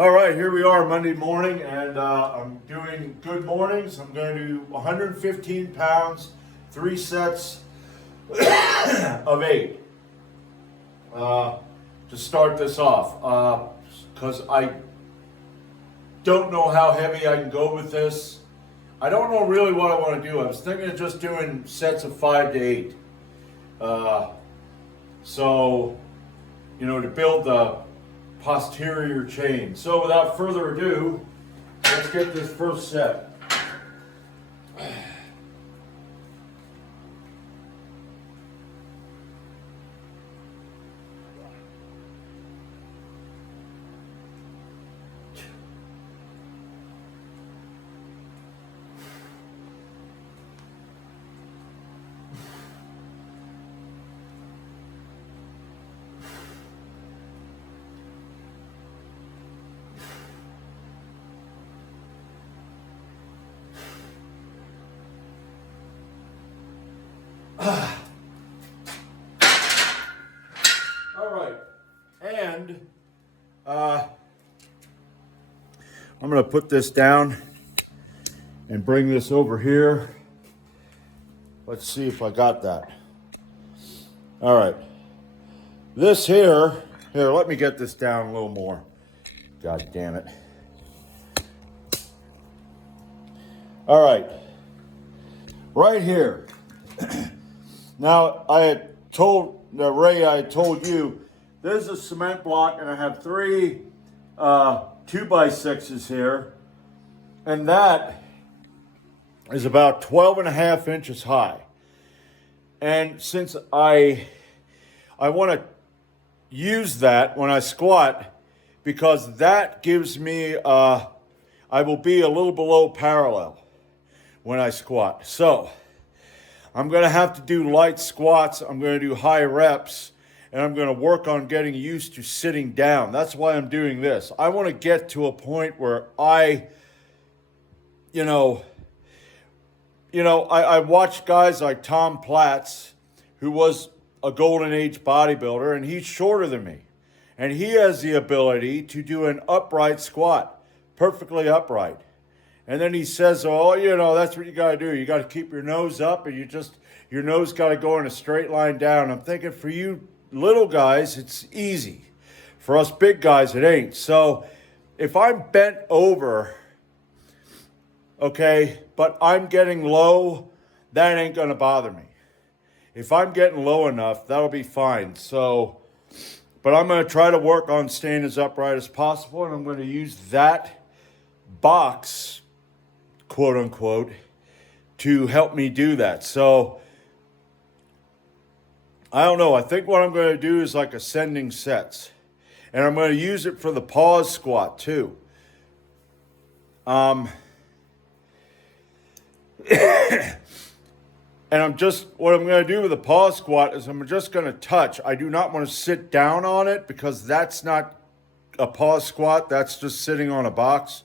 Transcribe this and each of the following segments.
All right, here we are Monday morning, and I'm doing good mornings. I'm going to do 115 pounds, 3 sets of 8 to start this off, because I don't know how heavy I can go with this. I don't know really what I want to do. I was thinking of just doing sets of 5 to 8. So, to build the posterior chain. So without further ado, let's get this first set. All right, and I'm going to put this down and bring this over here. Let's see if I got that. All right, this here, let me get this down a little more. God damn it. All right, right here. Now, I had told Ray, I told you, there's a cement block, and I have 3 2x6s here, and that is about 12.5 inches high. And since I want to use that when I squat, because that gives me, I will be a little below parallel when I squat. So I'm going to have to do light squats. I'm going to do high reps, and I'm going to work on getting used to sitting down. That's why I'm doing this. I want to get to a point where I watch guys like Tom Platz, who was a golden age bodybuilder, and he's shorter than me. And he has the ability to do an upright squat, perfectly upright. And then he says, that's what you got to do. You got to keep your nose up, and your nose got to go in a straight line down. I'm thinking, for you little guys, it's easy. For us big guys, it ain't. So if I'm bent over, okay, but I'm getting low, that ain't going to bother me. If I'm getting low enough, that'll be fine. So, but I'm going to try to work on staying as upright as possible, and I'm going to use that box, quote unquote, to help me do that. So I don't know. I think what I'm going to do is like ascending sets, and I'm going to use it for the pause squat too. And what I'm going to do with the pause squat is I'm just going to touch. I do not want to sit down on it, because that's not a pause squat. That's just sitting on a box.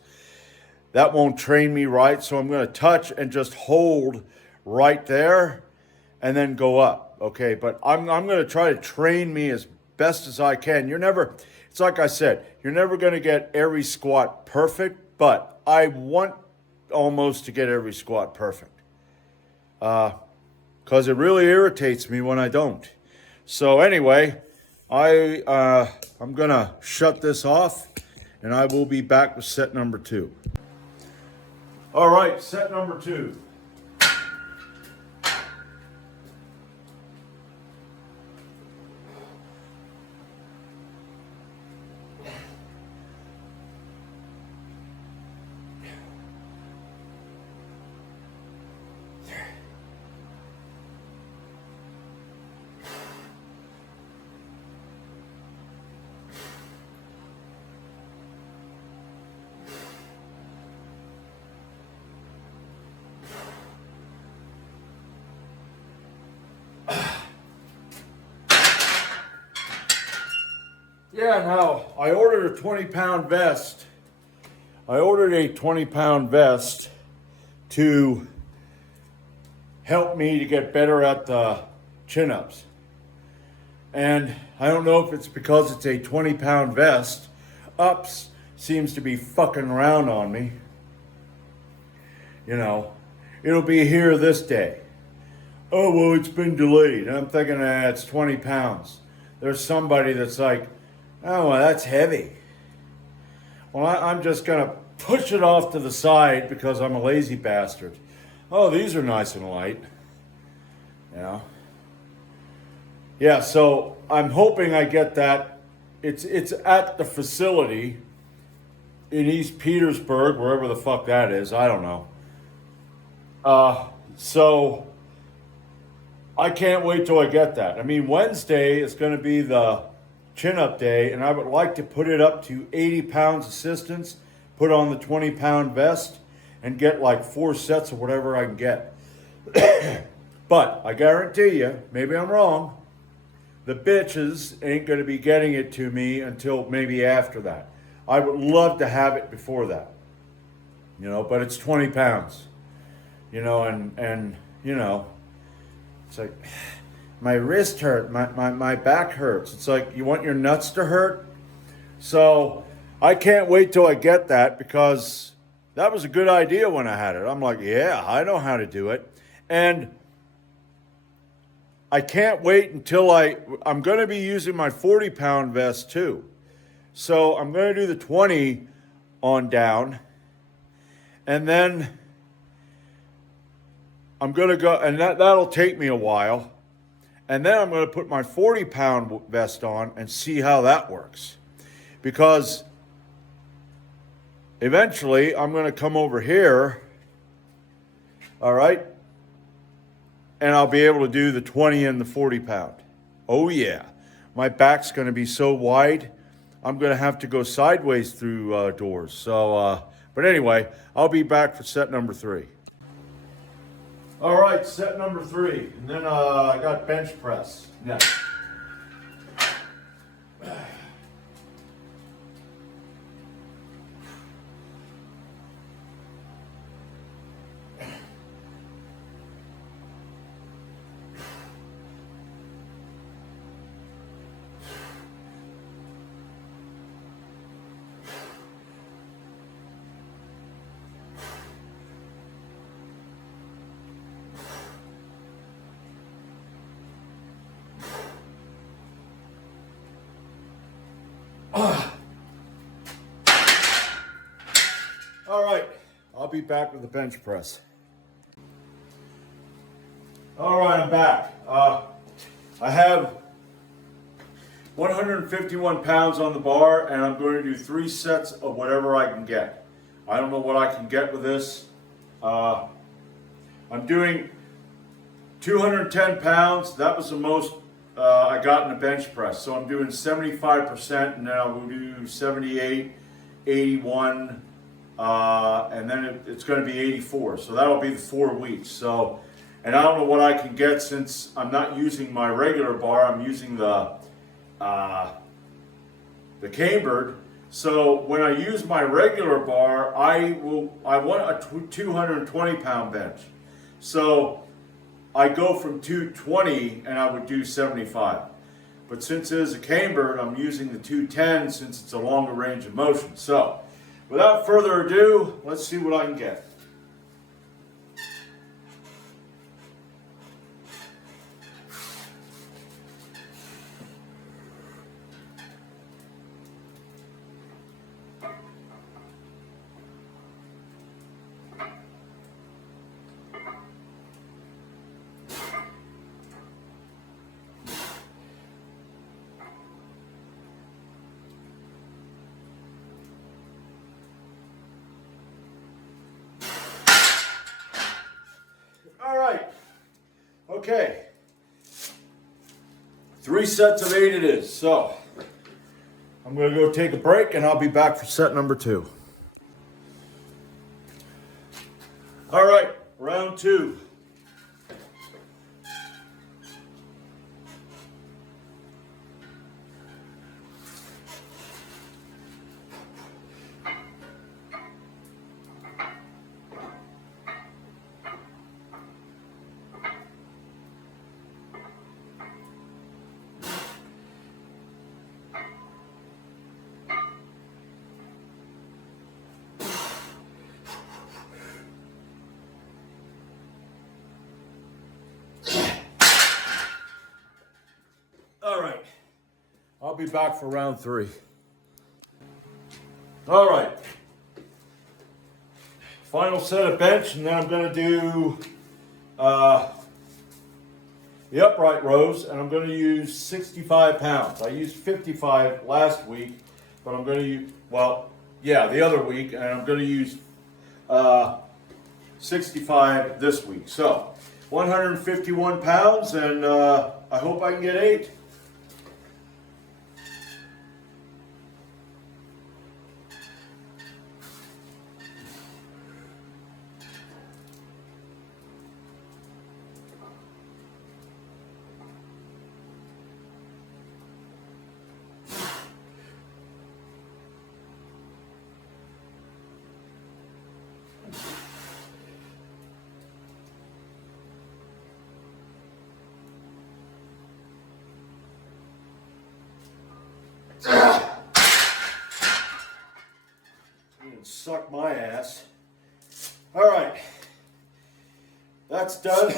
That won't train me right. So I'm going to touch and just hold right there and then go up. Okay. But I'm going to try to train me as best as I can. It's like I said, you're never going to get every squat perfect, but I want almost to get every squat perfect. Because it really irritates me when I don't. So anyway, I'm going to shut this off, and I will be back with set number 2. All right, set number 2. Yeah, now, I ordered a 20-pound vest. I ordered a 20-pound vest to help me to get better at the chin-ups. And I don't know if it's because it's a 20-pound vest. Ups seems to be fucking around on me. You know, it'll be here this day. Oh, well, it's been delayed. And I'm thinking, it's 20 pounds. There's somebody that's like, oh, well, that's heavy. Well, I'm just going to push it off to the side because I'm a lazy bastard. Oh, these are nice and light. You know? Yeah, so I'm hoping I get that. It's at the facility in East Petersburg, wherever the fuck that is. I don't know. So I can't wait till I get that. I mean, Wednesday is going to be the chin-up day, and I would like to put it up to 80 pounds assistance, put on the 20-pound vest, and get like 4 sets of whatever I can get. But I guarantee you, maybe I'm wrong, the bitches ain't going to be getting it to me until maybe after that. I would love to have it before that, you know, but it's 20 pounds, you know, and you know, it's like, my wrist hurt, my back hurts. It's like, you want your nuts to hurt? So I can't wait till I get that, because that was a good idea when I had it. I'm like, yeah, I know how to do it. And I can't wait until I'm going to be using my 40-pound vest too. So I'm going to do the 20 on down, and then I'm going to go, and that'll take me a while. And then I'm going to put my 40-pound vest on and see how that works. Because eventually I'm going to come over here, all right, and I'll be able to do the 20 and the 40-pound. Oh, yeah. My back's going to be so wide, I'm going to have to go sideways through doors. So, but anyway, I'll be back for set number 3. All right, set number 3. And then I got bench press. Yeah. All right, I'll be back with the bench press. All right, I'm back. I have 151 pounds on the bar, and I'm going to do 3 sets of whatever I can get. I don't know what I can get with this. I'm doing 210 pounds. That was the most I got in the bench press. So I'm doing 75%, and then I'll do 78, 81, and then it's going to be 84. So that'll be the 4 weeks. So, and I don't know what I can get since I'm not using my regular bar. I'm using the Cambered. So when I use my regular bar, I want a 220 pound bench. So I go from 220 and I would do 75. But since it is a Cambered, I'm using the 210 since it's a longer range of motion. So without further ado, let's see what I can get. All right, okay, 3 sets of 8 it is. So I'm going to go take a break and I'll be back for set number 2. All right, round 2. I'll be back for round 3. All right. Final set of bench, and then I'm going to do the upright rows, and I'm going to use 65 pounds. I used 55 last week, but I'm going to use, the other week, and I'm going to use 65 this week. So 151 pounds, and I hope I can get 8. Suck my ass. All right, that's done.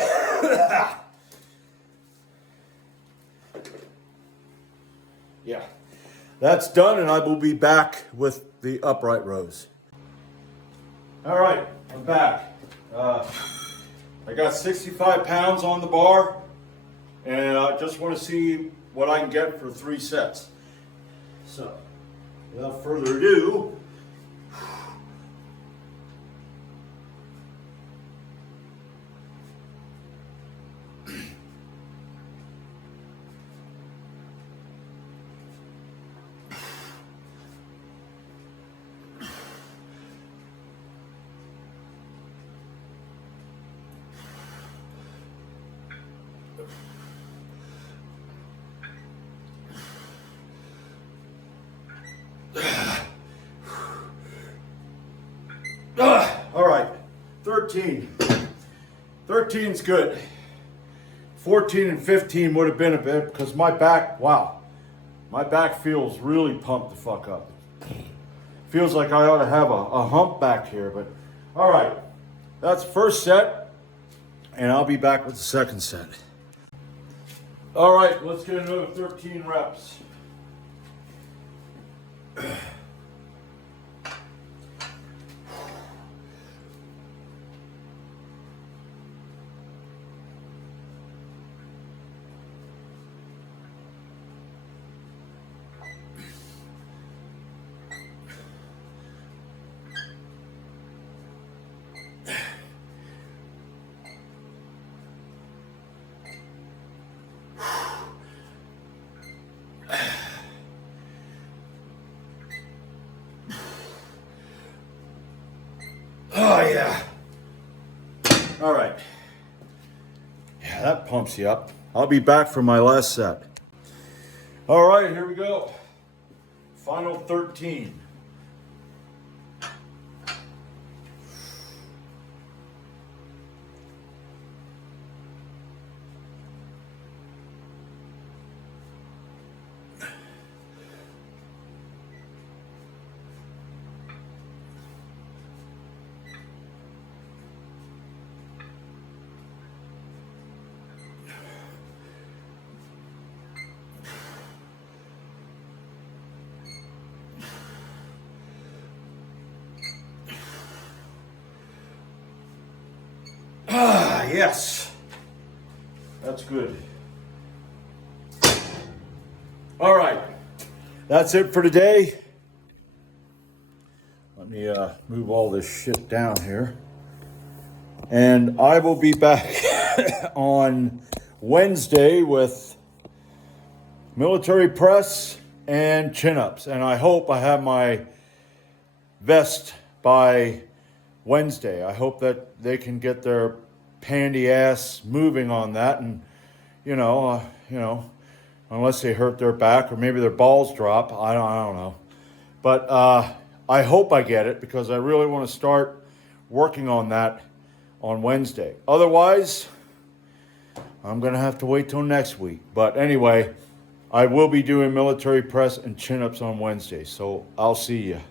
Yeah, that's done, and I will be back with the upright rows. All right, I'm back. I got 65 pounds on the bar, and I just want to see what I can get for 3 sets. So, without further ado, all right, 13. 13's good. 14 and 15 would have been a bit, because my back, my back feels really pumped the fuck up. Feels like I ought to have a hump back here, but all right. That's the first set, and I'll be back with the second set. All right, let's get another 13 reps. Oh, yeah. All right. Yeah, that pumps you up. I'll be back for my last set. All right, here we go. Final 13. Ah, yes. That's good. All right. That's it for today. Let me move all this shit down here. And I will be back on Wednesday with military press and chin-ups. And I hope I have my vest by Wednesday. I hope that they can get their pandy ass moving on that, and unless they hurt their back or maybe their balls drop, I don't know. But I hope I get it, because I really want to start working on that on Wednesday. Otherwise, I'm going to have to wait till next week. But anyway, I will be doing military press and chin-ups on Wednesday, so I'll see you.